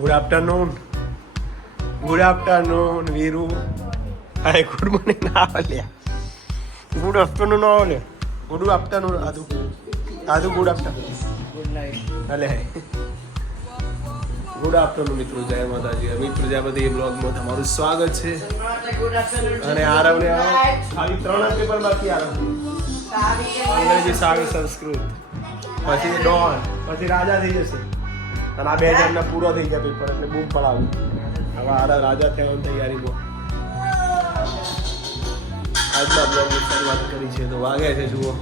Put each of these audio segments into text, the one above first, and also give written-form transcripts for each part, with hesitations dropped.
Good afternoon. Good afternoon Veeru. Hi good morning ના લ્યા. Good afternoon ના લે. ગુડ આફ્ટરનૂન આદુ. આદુ ગુડ આફ્ટરનૂન. Good night. અલે ગુડ આફ્ટરનૂન મિત્રો. જય માતાજી. અમિત પ્રજાપતિ બ્લોગમાં તમારું સ્વાગત છે. અને આરવને ખાલી 3 પેપર બાકી. આરવ અંગ્રેજી, સાગર, સંસ્કૃત, પછી ડોન, પછી રાજા થઈ જશે. અને આ 2 જણના પૂરો થઈ ગયા પેપર એટલે બૂમ પડાવી. હવે આરા રાજા થવાની તૈયારીમાં આજના બ્લોગની શરૂઆત કરી છે. તો વાગે છે જુઓ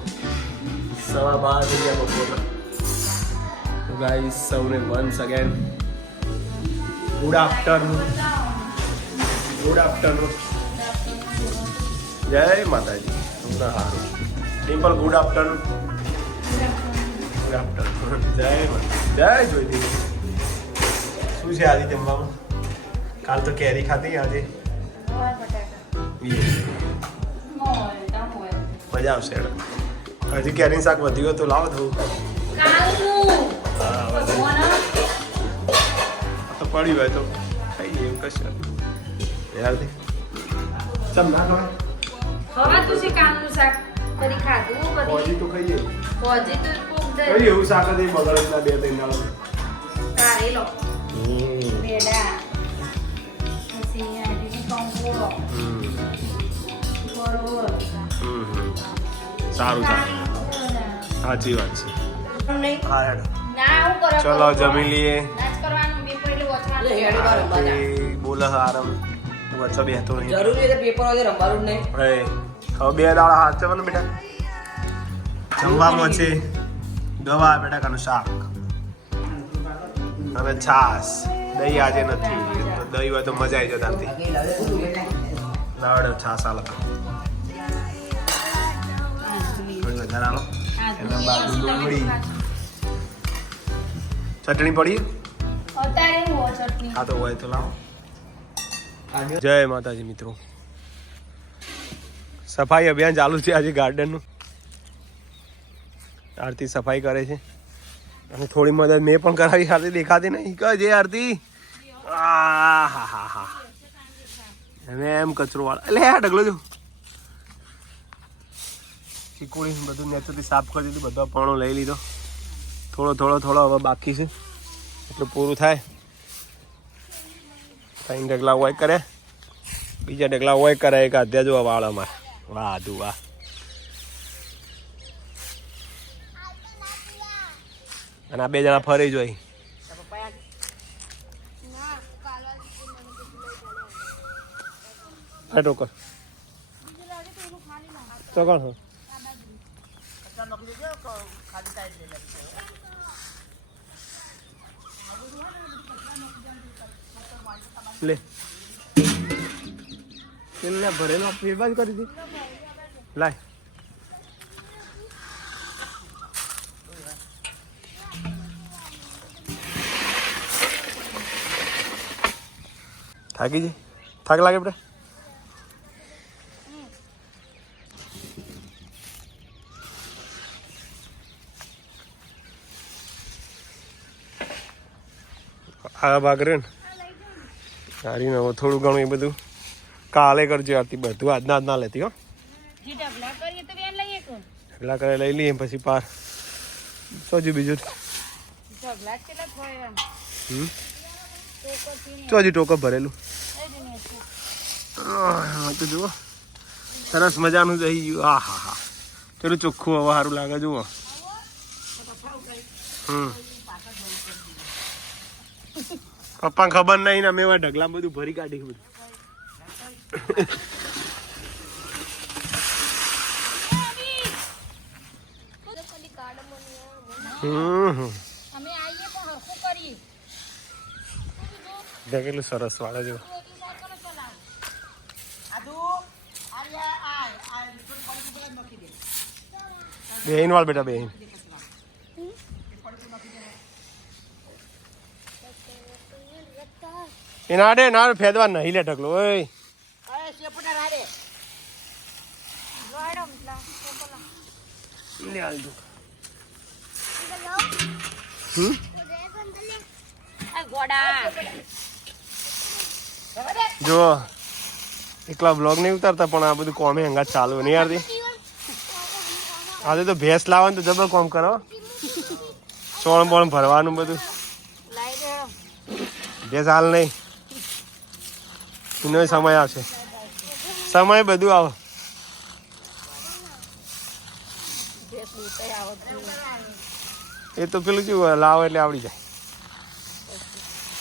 12:15 થઈ ગયા બપોરના. તો ગાઈસ સૌને once again good afternoon. Good afternoon. જય માતાજી. હમણાં સારું. Dimple good afternoon. Good afternoon. જય માતા. જય જોઈતી. શું છે આજે જમવામાં? કાલ તો કેરી ખાધી, આજે મજા આવશે. હજી કેરીનું શાક વધ્યું હોય તો લાવો થોડું. તો પડ્યું હોય તો ખાઈએ એવું કશું યારથી. ચમ ના ખવાય. ખવાતું છે કાલનું શાક કરી ખાધું હોજી તો ખાઈએ. હોજી તો ખૂબ કઈ એવું શાક હતી બગડેલા 2-3 દાડા. કારેલો બેડા પછી આજી કંકોડો બરોબર. સારું સારું. સાચી વાત છે. હા હેડો. ના હું કરો ચલો જમી લઈએ. નાચ કરવાનું પેપર એટલે વચવાનું બોલે આરામ વચ્ચે બેસતો નહીં. જરૂરી છે પેપર હોય રમવાનું નહીં. હવે 2 દાડા હાથ ચવાનું બેટા. જમવામાં છે દવા બેટાકાનું શાક અને છાસ. દહીં આજે નથી. દહીં હોય તો મજા આવી જાય ત્યાંથી. લાવડે છાસ આલો. થોડી વધારે આલો. એના બાદ ડુંગળી ચટણી પડી. અત્યારે હું ચટણી હા તો હોય તો લાવો. જય માતાજી મિત્રો. સફાઈ અભિયાન ચાલુ છે આજે ગાર્ડનનું. આરતી સફાઈ કરે છે અને થોડી મદદ મેં પણ કરાવી. આરતી દેખાતી નહીં કે જે આરતી. હા એમ કચરો વાળા એટલે આ ઢગલો જો ચીકુડી બધું નેચરથી સાફ કરી દીધું. બધો પાણો લઈ લીધો. થોડો હવે બાકી છે એટલું પૂરું થાય. 3 ઢગલા હોય કરે, બીજા ઢગલા હોય કરે. એક અધ્યા જો વાળ અમારે. વાહ તું વાહ. અને આ 2 જણા ફરી જોઈ. ટોકર તો કોણ હો લે પેલા ભરેલો ફેરબાજ કરી દી. લાય થાકી જાય. થાક લાગે બેટા. આ ભાગ રે ને સારી ને થોડું ઘણું એ બધું કાલે કરજો. આરતી બધું આજના ના લેતી હો. ઢગલા કરે લઈ લઈએ પછી પાર સોજુ બીજું. ચોજી ટોકર ભરેલું તો જુઓ સરસ મજાનું થઈ ગયું. હા હા હા ચલો ચોખ્ખું હવે સારું લાગે જુઓ. પપ્પા ખબર નહીં ને અમે એવા ઢગલા બધું ભરી કાઢી બધું. કેટલું સરસ વાળે જો. બેહીન વાળ બેટા બેહીન. એના આડે ના ફેદવા નહીં લે ઢગલો. ઓય લે આલ દો. જો એકલા બ્લોગ નહીં ઉતારતા પણ આ બધું કોમે હંગાત ચાલુ નહીં યાર આજે તો ભેંસ લાવવાનું તો જબર કોમ કરો સોણ બોણ ભરવાનું બધું ભેંસ હાલ નહીં એનો સમય આવશે સમય બધું આવે એ તો પેલું કેવું લાવો એટલે આવડી જાય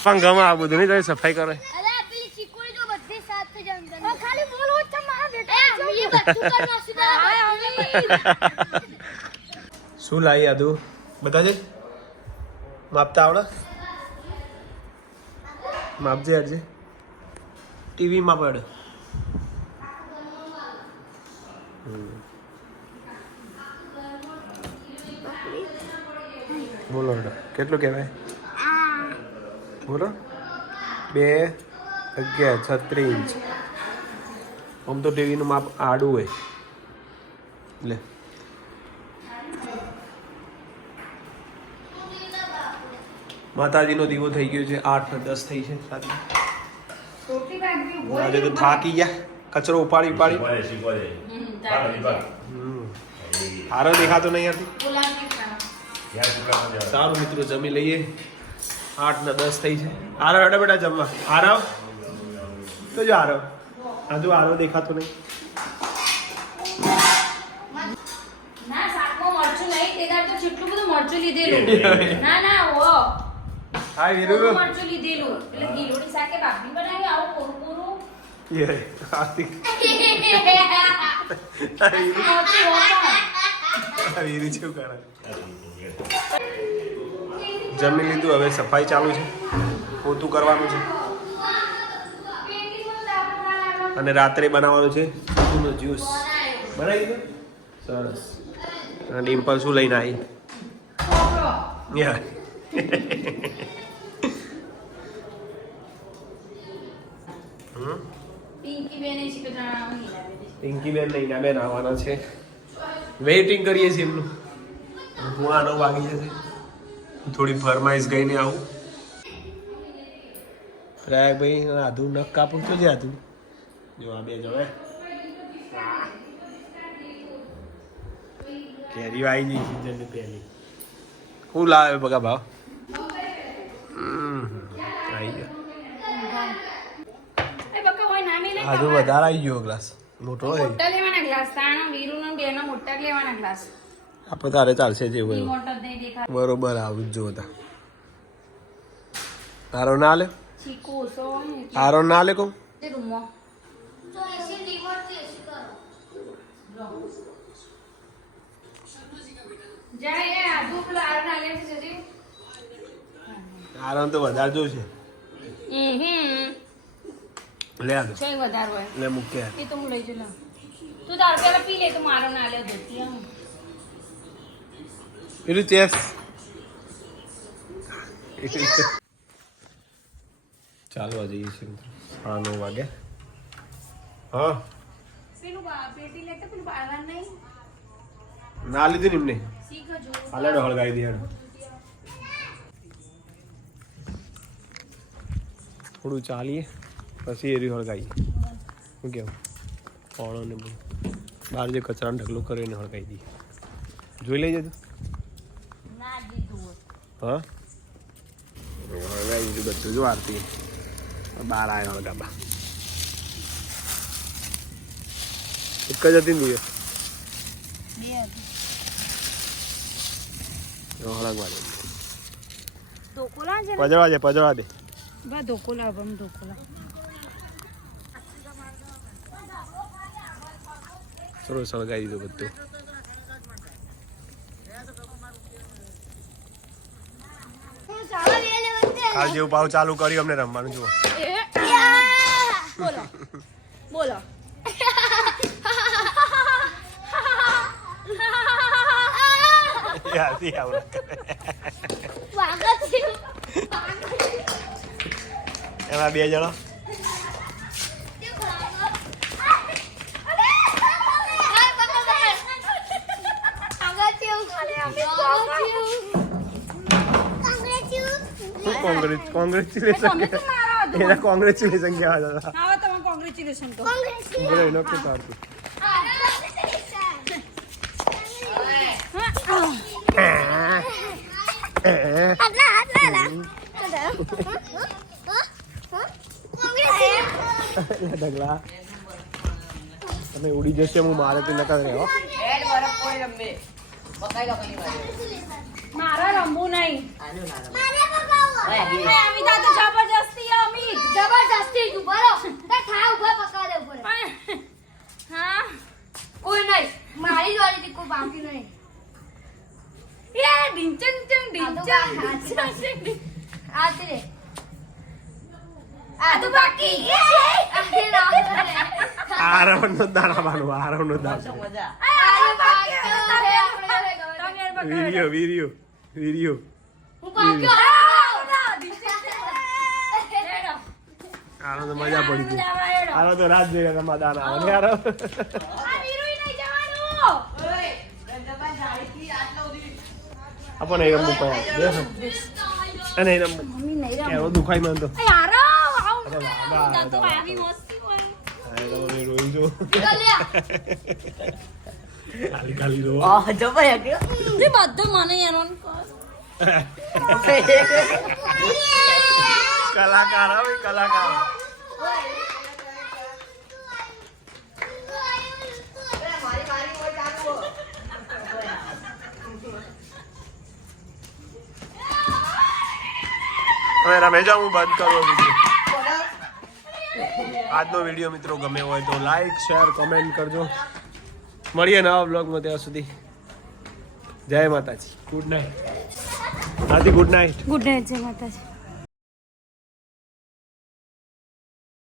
પણ ગમે આ બધું નહીં તમે સફાઈ કરે શું લાવી આદુ બતાજે માપતા આવડે માપજે આજે ટીવીમાં પડે બોલો કેટલું કહેવાય બોલો 2 11 36 ઇંચ આમ તો ટીવીનું માપ આડું હોય એટલે માતાજીનો દીવો થઈ ગયો છે 8 ને 10 થઈ છે સાચી આજે તો થાકી ગયા કચરો ઉપાડી હારો દેખાતો નહીં હતી સારું મિત્રો જમી લઈએ 8 ને 10 થઈ છે આરવ હેડા બેટા જમવા આરવ તો જો આરવ આજુ આરવ દેખાતો નહીં ના શાકમાં મરચું નહીં તેદાર તો કેટલું બધું મરચું લીધેલું ના ઓ હા વીરુ મરચું લીધેલું એટલે ગીલોડી શાકે બાફી બનાવી આવું કોરું યે આસ્તિક વીરુ શું કરે જમી લીધું હવે સફાઈ ચાલુ છે પોતું કરવાનું છે અને રાત્રે બનાવવાનું છે ચીકુનો જ્યુસ બનાવી દીધું સરસ અને ડિમ્પલ શું લઈને આવી યાર પિંકી બેન નૈના બેન આવવાના છે વેઇટિંગ કરીએ છીએ એમનું હું 9 વાગી જશે થોડી ફરમાઈશ ગઈને આવું પ્રયાગભાઈ આધુ નખ કાપડ તો છે આધુ જો આ બે જણે કેરી આવી ગઈ સિઝનની પહેલી હું લાવે બગા ભાવ આવી ગયો આધુ વધારે આવી ગયો ગ્લાસ મોટો હોય મોટા લેવાના ગ્લાસ તાણો વીરુનો બેનો મોટા લેવાના ગ્લાસ આપણે તારે ચાલશે જેવું એવું મોટા દે દેખા બરોબર આવું જ જોતા આરો ના લે ચીકુ સો આરો ના લે કહું તે રૂમો જાય આ દુપલા આરના લે છે જજી આરો તો વધારે જોશે લે આ છે વધારે હોય લે મૂકે એ તો હું લઈ જઉં તું તાર પેલા પી લે તો મારો ના લે દેતી આમ પેલું ચેસ ચાલો આ જઈએ છીએ 9:30 વાગે હા પેલું પેટી લેતા પેલું બાળવા નહીં ના લીધું ને એમને શીખ જો હાલેડો હળગાવી દે થોડું ચાલીએ પછી એરી હળગાવીએ શું કેવું ફળો ને બધું બહાર જે કચરાનો ઢગલો કરે એને હળગાવી દઈએ જોઈ લેજે તું ના દીધું હા હળગાવી દીધું બધું જો આરતી બહાર આવ્યો હળગાબા એક જ હતી ને હળગવા દે ધોકોલા છે પજવા દે બા ધોકોલા બમ ધોકોલા સરસ હળગાવી દીધું બધું કાલ જેવું પાવ ચાલુ કર્યું અમને રમવાનું જુઓ બોલો બોલો એમાં 2 જણા કોંગ્રેચ્યુલેશન તમે તો મારા હતું. એના કોંગ્રેચ્યુલેશન કહેવા હતા આવો તમે કોંગ્રેચ્યુલેશન તો બોલો એનો કે તારતું ઢગલા તમે ઉડી જશે હું મારે તો નકા રહ્યો હેડ બરફ કોઈ રમે પકાઈ લો પેલી વાર મારા રમવું નહીં ઓય આગી અમિતા તો જબરજસ્તી અમિત જબરદસ્તી તું બરો તે ખા ઉભા પકા દે ઉપર હા કોઈ નહીં મારી જોડી કોઈ બાકી નહીં એ ડિંચન ચંગ ડિંચન આ તે આ તો બાકી આ રામ આરવનો દાણાવાનું આરવનો દાણો મજા આ બાકી છે આપણે વીડિયો હું બાકી આનો તો મજા પડી ગઈ આનો તો રાત ભેગા તમારા દાણા આવે ને યાર આ વીરુઈ નહીં જવાનું ઓય ગંદા જાળીથી આટલા ઉડી આપણ એ રમવું કહો દેખો અને એ રમવું મમ્મી નહીં રમ એવો દુખાઈ માં તો યાર આવ અરે વાહ, વાહ, તો વાહ. આવી મસ્તી હોય હા તમે રોઈ જો ગલ્યા ખાલી ખાલી રો આ જબર કે જે બધું મને એનો કલાકાર આવે કલાકાર મારી મારી ઓર ચાલુ હવે રમેશ હું બંધ કરો વિડીયો આજનો વિડીયો મિત્રો ગમે હોય તો લાઈક શેર કમેન્ટ કરજો મળીએ નવા બ્લોગમાં ત્યાં સુધી જય માતાજી ગુડ નાઇટ આદિ ગુડ નાઇટ ગુડ નાઇટ જય માતાજી